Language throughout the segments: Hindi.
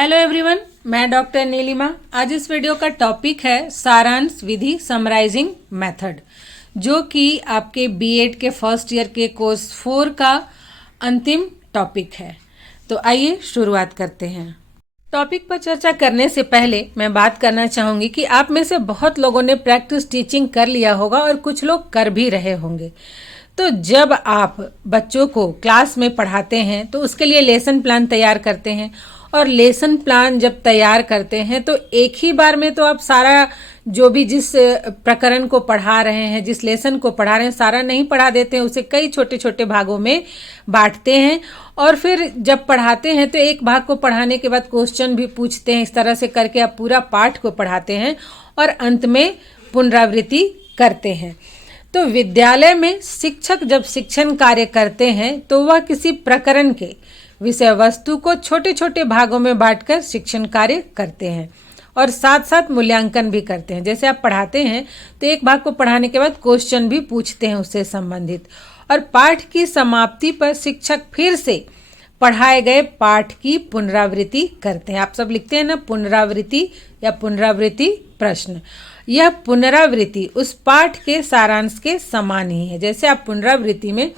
हेलो एवरीवन, मैं डॉक्टर नीलिमा। आज इस वीडियो का टॉपिक है सारांश विधि समराइजिंग मेथड, जो कि आपके बीएड के फर्स्ट ईयर के कोर्स 4 का अंतिम टॉपिक है। तो आइए शुरुआत करते हैं। टॉपिक पर चर्चा करने से पहले मैं बात करना चाहूँगी कि आप में से बहुत लोगों ने प्रैक्टिस टीचिंग कर लिया होगा और कुछ लोग कर भी रहे होंगे। तो जब आप बच्चों को क्लास में पढ़ाते हैं तो उसके लिए लेसन प्लान तैयार करते हैं, और लेसन प्लान जब तैयार करते हैं तो एक ही बार में तो आप सारा जो भी जिस प्रकरण को पढ़ा रहे हैं, जिस लेसन को पढ़ा रहे हैं, सारा नहीं पढ़ा देते हैं। उसे कई छोटे छोटे भागों में बांटते हैं और फिर जब पढ़ाते हैं तो एक भाग को पढ़ाने के बाद क्वेश्चन भी पूछते हैं। इस तरह से करके आप पूरा पाठ को पढ़ाते हैं और अंत में पुनरावृत्ति करते हैं। तो विद्यालय में शिक्षक जब शिक्षण कार्य करते हैं तो वह किसी प्रकरण के विषय वस्तु को छोटे छोटे भागों में बांटकर शिक्षण कार्य करते हैं और साथ साथ मूल्यांकन भी करते हैं। जैसे आप पढ़ाते हैं तो एक भाग को पढ़ाने के बाद क्वेश्चन भी पूछते हैं उससे संबंधित, और पाठ की समाप्ति पर शिक्षक फिर से पढ़ाए गए पाठ की पुनरावृत्ति करते हैं। आप सब लिखते हैं ना, पुनरावृत्ति या पुनरावृत्ति प्रश्न। यह पुनरावृत्ति उस पाठ के सारांश के समान ही है। जैसे आप पुनरावृत्ति में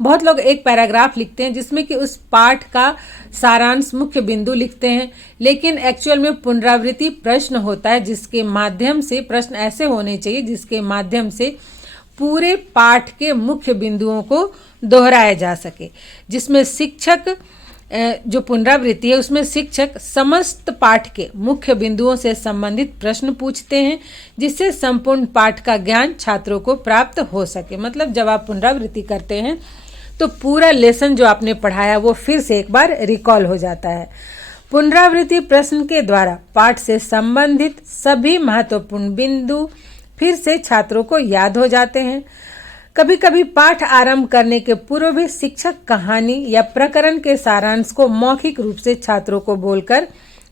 बहुत लोग एक पैराग्राफ लिखते हैं जिसमें कि उस पाठ का सारांश मुख्य बिंदु लिखते हैं, लेकिन एक्चुअल में पुनरावृत्ति प्रश्न होता है जिसके माध्यम से, प्रश्न ऐसे होने चाहिए जिसके माध्यम से पूरे पाठ के मुख्य बिंदुओं को दोहराया जा सके, जिसमें शिक्षक जो पुनरावृत्ति है उसमें शिक्षक समस्त पाठ के मुख्य बिंदुओं से संबंधित प्रश्न पूछते हैं, जिससे संपूर्ण पाठ का ज्ञान छात्रों को प्राप्त हो सके। मतलब जब आप पुनरावृत्ति करते हैं तो पूरा लेसन जो आपने पढ़ाया वो फिर से एक बार रिकॉल हो जाता है। पुनरावृत्ति प्रश्न के द्वारा पाठ से संबंधित सभी महत्वपूर्ण बिंदु फिर से छात्रों को याद हो जाते हैं। कभी कभी पाठ आरंभ करने के पूर्व भी शिक्षक कहानी या प्रकरण के सारांश को मौखिक रूप से छात्रों को बोलकर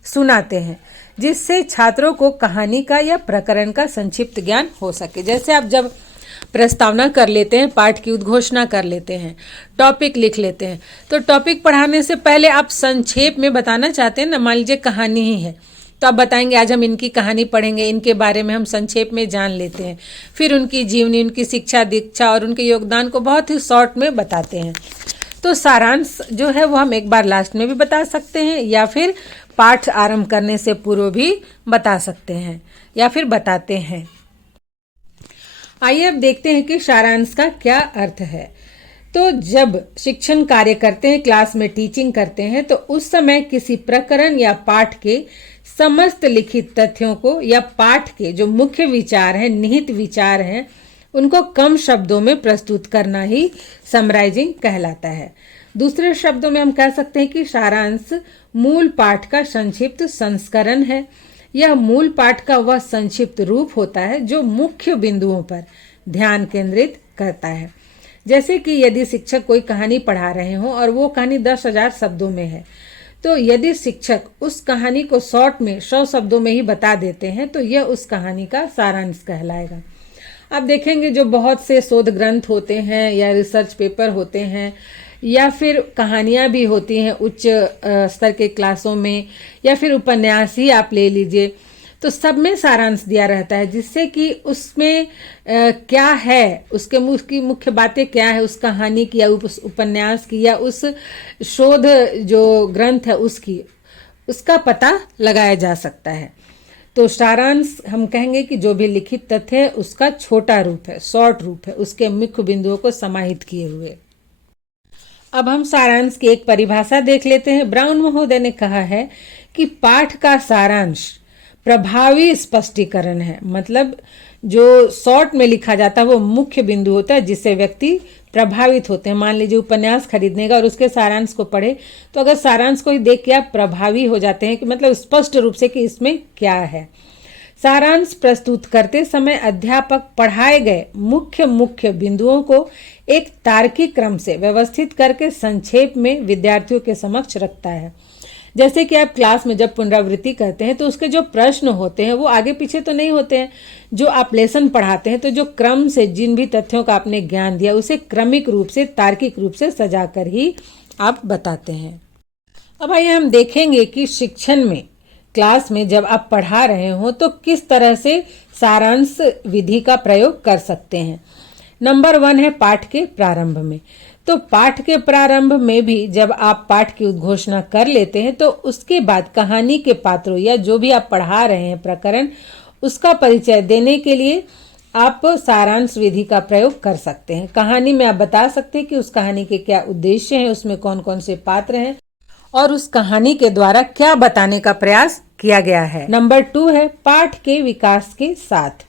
सुनाते हैं, जिससे छात्रों को कहानी का या प्रकरण का संक्षिप्त ज्ञान हो सके। जैसे आप जब प्रस्तावना कर लेते हैं, पाठ की उद्घोषणा कर लेते हैं, टॉपिक लिख लेते हैं, तो टॉपिक पढ़ाने से पहले आप संक्षेप में बताना चाहते हैं ना। मान लीजिए कहानी ही है तो आप बताएंगे आज हम इनकी कहानी पढ़ेंगे, इनके बारे में हम संक्षेप में जान लेते हैं। फिर उनकी जीवनी, उनकी शिक्षा दीक्षा और उनके योगदान को बहुत ही शॉर्ट में बताते हैं। तो सारांश जो है वो हम एक बार लास्ट में भी बता सकते हैं या फिर पाठ आरंभ करने से पूर्व भी बता सकते हैं या फिर बताते हैं। आइए अब देखते हैं कि सारांश का क्या अर्थ है। तो जब शिक्षण कार्य करते हैं, क्लास में टीचिंग करते हैं, तो उस समय किसी प्रकरण या पाठ के समस्त लिखित तथ्यों को या पाठ के जो मुख्य विचार हैं, निहित विचार हैं, उनको कम शब्दों में प्रस्तुत करना ही समराइजिंग कहलाता है। दूसरे शब्दों में हम कह सकते हैं कि सारांश मूल पाठ का संक्षिप्त संस्करण है। यह मूल पाठ का वह संक्षिप्त रूप होता है जो मुख्य बिंदुओं पर ध्यान केंद्रित करता है। जैसे कि यदि शिक्षक कोई कहानी पढ़ा रहे हो और वो कहानी 10,000 शब्दों में है, तो यदि शिक्षक उस कहानी को शॉर्ट में 100 शब्दों में ही बता देते हैं तो यह उस कहानी का सारांश कहलाएगा। आप देखेंगे जो बहुत से शोध ग्रंथ होते हैं या रिसर्च पेपर होते हैं या फिर कहानियां भी होती हैं उच्च स्तर के क्लासों में, या फिर उपन्यास ही आप ले लीजिए, तो सब में सारांश दिया रहता है, जिससे कि उसमें क्या है, उसकी मुख्य बातें क्या है, उस कहानी की या उस उपन्यास की या उस शोध जो ग्रंथ है उसका पता लगाया जा सकता है। तो सारांश हम कहेंगे कि जो भी लिखित तथ्य है उसका छोटा रूप है, शॉर्ट रूप है, उसके मुख्य बिंदुओं को समाहित किए हुए। अब हम सारांश की एक परिभाषा देख लेते हैं। ब्राउन महोदय ने कहा है कि पाठ का सारांश प्रभावी स्पष्टीकरण है। मतलब जो शॉर्ट में लिखा जाता है वो मुख्य बिंदु होता है जिससे व्यक्ति प्रभावित होते हैं। मान लीजिए उपन्यास खरीदने का और उसके सारांश को पढ़े, तो अगर सारांश को ही देख के आप प्रभावी हो जाते हैं कि मतलब स्पष्ट रूप से कि इसमें क्या है। सारांश प्रस्तुत करते समय अध्यापक पढ़ाए गए मुख्य बिंदुओं को एक तार्किक क्रम से व्यवस्थित करके संक्षेप में विद्यार्थियों के समक्ष रखता है। जैसे कि आप क्लास में जब पुनरावृत्ति करते हैं तो उसके जो प्रश्न होते हैं वो आगे पीछे तो नहीं होते हैं। जो आप लेसन पढ़ाते हैं तो जो क्रम से जिन भी तथ्यों का आपने ज्ञान दिया उसे क्रमिक रूप से, तार्किक रूप से सजाकर ही आप बताते हैं। अब आइए हम देखेंगे कि शिक्षण में क्लास में जब आप पढ़ा रहे हो तो किस तरह से सारांश विधि का प्रयोग कर सकते हैं। नंबर 1 है पाठ के प्रारंभ में। तो पाठ के प्रारंभ में भी जब आप पाठ की उद्घोषणा कर लेते हैं तो उसके बाद कहानी के पात्रों या जो भी आप पढ़ा रहे हैं प्रकरण, उसका परिचय देने के लिए आप सारांश विधि का प्रयोग कर सकते हैं। कहानी में आप बता सकते हैं कि उस कहानी के क्या उद्देश्य हैं, उसमें कौन कौन से पात्र हैं और उस कहानी के द्वारा क्या बताने का प्रयास किया गया है। नंबर 2 है पाठ के विकास के साथ।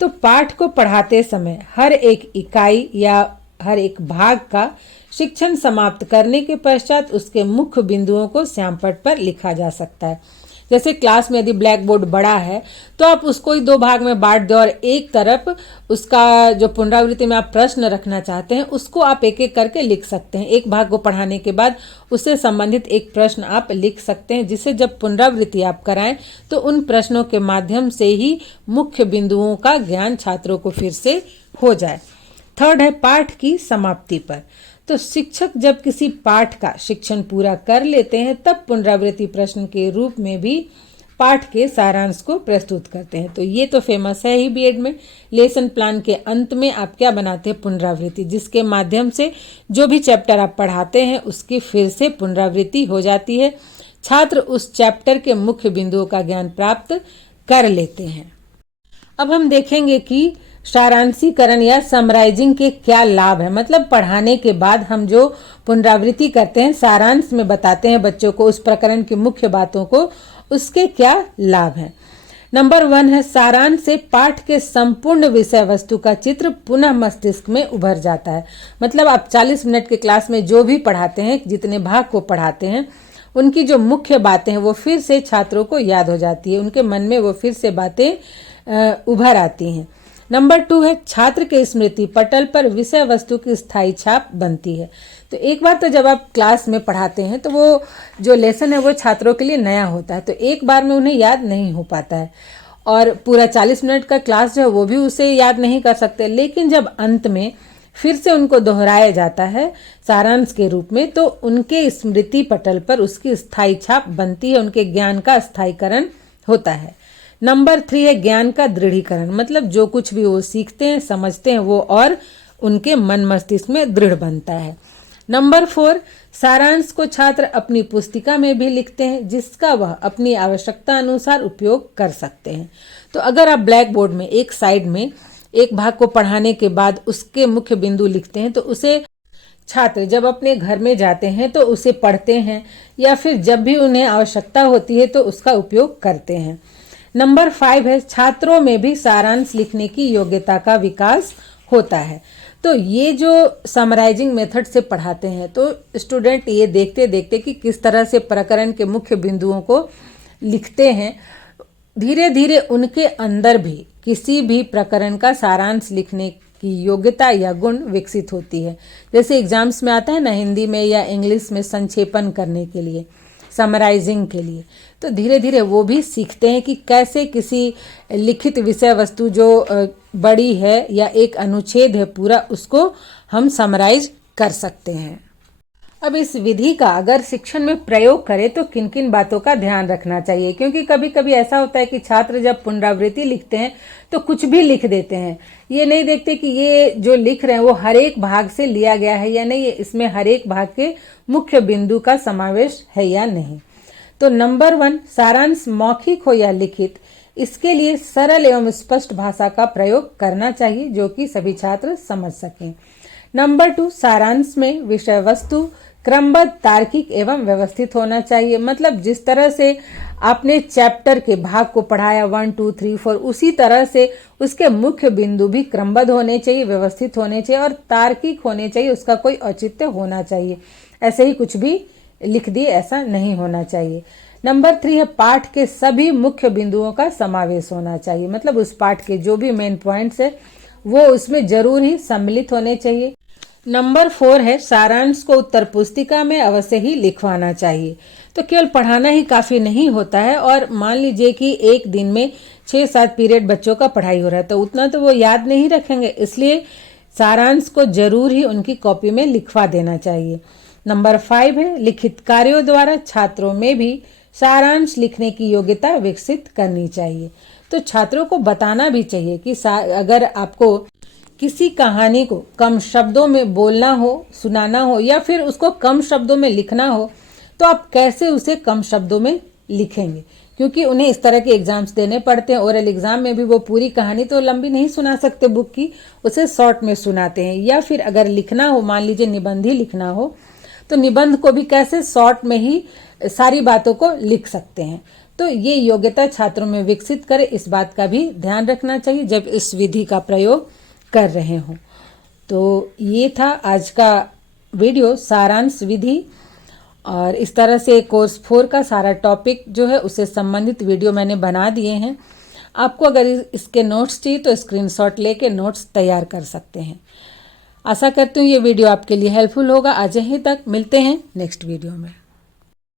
तो पाठ को पढ़ाते समय हर एक इकाई या हर एक भाग का शिक्षण समाप्त करने के पश्चात उसके मुख्य बिंदुओं को श्यामपट्ट पर लिखा जा सकता है। जैसे क्लास में यदि ब्लैक बोर्ड बड़ा है तो आप उसको ही 2 भाग में बांट दें और एक तरफ उसका जो पुनरावृत्ति में आप प्रश्न रखना चाहते हैं उसको आप एक एक करके लिख सकते हैं। एक भाग को पढ़ाने के बाद उससे संबंधित एक प्रश्न आप लिख सकते हैं, जिससे जब पुनरावृत्ति आप कराएं तो उन प्रश्नों के माध्यम से ही मुख्य बिंदुओं का ज्ञान छात्रों को फिर से हो जाए। थर्ड है पाठ की समाप्ति पर। तो शिक्षक जब किसी पाठ का शिक्षण पूरा कर लेते हैं तब पुनरावृत्ति प्रश्न के रूप में भी पाठ के सारांश को प्रस्तुत करते हैं। तो ये तो फेमस है ही बीएड में। लेसन प्लान के अंत में आप क्या बनाते हैं, पुनरावृत्ति, जिसके माध्यम से जो भी चैप्टर आप पढ़ाते हैं उसकी फिर से पुनरावृत्ति हो जाती है। छात्र उस चैप्टर के मुख्य बिंदुओं का ज्ञान प्राप्त कर लेते हैं। अब हम देखेंगे कि सारांशीकरण या समराइजिंग के क्या लाभ है। मतलब पढ़ाने के बाद हम जो पुनरावृत्ति करते हैं, सारांश में बताते हैं बच्चों को उस प्रकरण की मुख्य बातों को, उसके क्या लाभ हैं। नंबर 1 है सारांश से पाठ के संपूर्ण विषय वस्तु का चित्र पुनः मस्तिष्क में उभर जाता है। मतलब आप 40 मिनट के क्लास में जो भी पढ़ाते हैं, जितने भाग को पढ़ाते हैं, उनकी जो मुख्य बातें हैं वो फिर से छात्रों को याद हो जाती है, उनके मन में वो फिर से बातें उभर आती हैं। नंबर 2 है छात्र के स्मृति पटल पर विषय वस्तु की स्थायी छाप बनती है। तो एक बार तो जब आप क्लास में पढ़ाते हैं तो वो जो लेसन है वो छात्रों के लिए नया होता है, तो एक बार में उन्हें याद नहीं हो पाता है और पूरा 40 मिनट का क्लास जो है वो भी उसे याद नहीं कर सकते। लेकिन जब अंत में फिर से उनको दोहराया जाता है सारांश के रूप में, तो उनके स्मृति पटल पर उसकी स्थायी छाप बनती है, उनके ज्ञान का स्थायीकरण होता है। नंबर 3 है ज्ञान का दृढ़ीकरण। मतलब जो कुछ भी वो सीखते हैं, समझते हैं, वो और उनके मन मस्तिष्क में दृढ़ बनता है। नंबर 4 सारांश को छात्र अपनी पुस्तिका में भी लिखते हैं, जिसका वह अपनी आवश्यकता अनुसार उपयोग कर सकते हैं। तो अगर आप ब्लैक बोर्ड में एक साइड में एक भाग को पढ़ाने के बाद उसके मुख्य बिंदु लिखते हैं, तो उसे छात्र जब अपने घर में जाते हैं तो उसे पढ़ते हैं या फिर जब भी उन्हें आवश्यकता होती है तो उसका उपयोग करते हैं। नंबर 5 है छात्रों में भी सारांश लिखने की योग्यता का विकास होता है। तो ये जो समराइजिंग मेथड से पढ़ाते हैं तो स्टूडेंट ये देखते देखते कि किस तरह से प्रकरण के मुख्य बिंदुओं को लिखते हैं, धीरे धीरे उनके अंदर भी किसी भी प्रकरण का सारांश लिखने की योग्यता या गुण विकसित होती है। जैसे एग्जाम्स में आता है ना, हिंदी में या इंग्लिश में संक्षेपण करने के लिए, समराइजिंग के लिए, तो धीरे धीरे वो भी सीखते हैं कि कैसे किसी लिखित विषय वस्तु जो बड़ी है या एक अनुच्छेद है पूरा, उसको हम समराइज कर सकते हैं। अब इस विधि का अगर शिक्षण में प्रयोग करें तो किन किन बातों का ध्यान रखना चाहिए, क्योंकि कभी कभी ऐसा होता है कि छात्र जब पुनरावृत्ति लिखते हैं तो कुछ भी लिख देते हैं, ये नहीं देखते कि ये जो लिख रहे हैं वो हर एक भाग से लिया गया है या नहीं, इसमें हर एक भाग के मुख्य बिंदु का समावेश है या नहीं। तो नंबर 1 सारांश मौखिक हो या लिखित, इसके लिए सरल एवं स्पष्ट भाषा का प्रयोग करना चाहिए जो कि सभी छात्र समझ सकें। नंबर 2 सारांश में विषय वस्तु क्रमबद्ध, तार्किक एवं व्यवस्थित होना चाहिए। मतलब जिस तरह से आपने चैप्टर के भाग को पढ़ाया 1 2 3 4, उसी तरह से उसके मुख्य बिंदु भी क्रमबद्ध होने चाहिए, व्यवस्थित होने चाहिए और तार्किक होने चाहिए, उसका कोई औचित्य होना चाहिए। ऐसे ही कुछ भी लिख दिए ऐसा नहीं होना चाहिए। नंबर 3 है पाठ के सभी मुख्य बिंदुओं का समावेश होना चाहिए। मतलब उस पाठ के जो भी मेन पॉइंट्स है वो उसमें जरूर ही सम्मिलित होने चाहिए। नंबर 4 है सारांश को उत्तर पुस्तिका में अवश्य ही लिखवाना चाहिए। तो केवल पढ़ाना ही काफी नहीं होता है, और मान लीजिए कि एक दिन में 6-7 पीरियड बच्चों का पढ़ाई हो रहा है तो उतना तो वो याद नहीं रखेंगे, इसलिए सारांश को जरूर ही उनकी कॉपी में लिखवा देना चाहिए। नंबर 5 है लिखित कार्यों द्वारा छात्रों में भी सारांश लिखने की योग्यता विकसित करनी चाहिए। तो छात्रों को बताना भी चाहिए कि अगर आपको किसी कहानी को कम शब्दों में बोलना हो, सुनाना हो या फिर उसको कम शब्दों में लिखना हो तो आप कैसे उसे कम शब्दों में लिखेंगे, क्योंकि उन्हें इस तरह के एग्जाम्स देने पड़ते हैं। ओरल एग्जाम में भी वो पूरी कहानी तो लंबी नहीं सुना सकते बुक की, उसे शॉर्ट में सुनाते हैं। या फिर अगर लिखना हो, मान लीजिए निबंध ही लिखना हो, तो निबंध को भी कैसे शॉर्ट में ही सारी बातों को लिख सकते हैं। तो ये योग्यता छात्रों में विकसित करे, इस बात का भी ध्यान रखना चाहिए जब इस विधि का प्रयोग कर रहे हों। तो ये था आज का वीडियो सारांश विधि, और इस तरह से कोर्स 4 का सारा टॉपिक जो है उससे संबंधित वीडियो मैंने बना दिए हैं। आपको अगर इसके नोट्स चाहिए तो स्क्रीनशॉट लेके नोट्स तैयार कर सकते हैं। आशा करती हूँ ये वीडियो आपके लिए हेल्पफुल होगा। आज यहीं तक, मिलते हैं नेक्स्ट वीडियो में।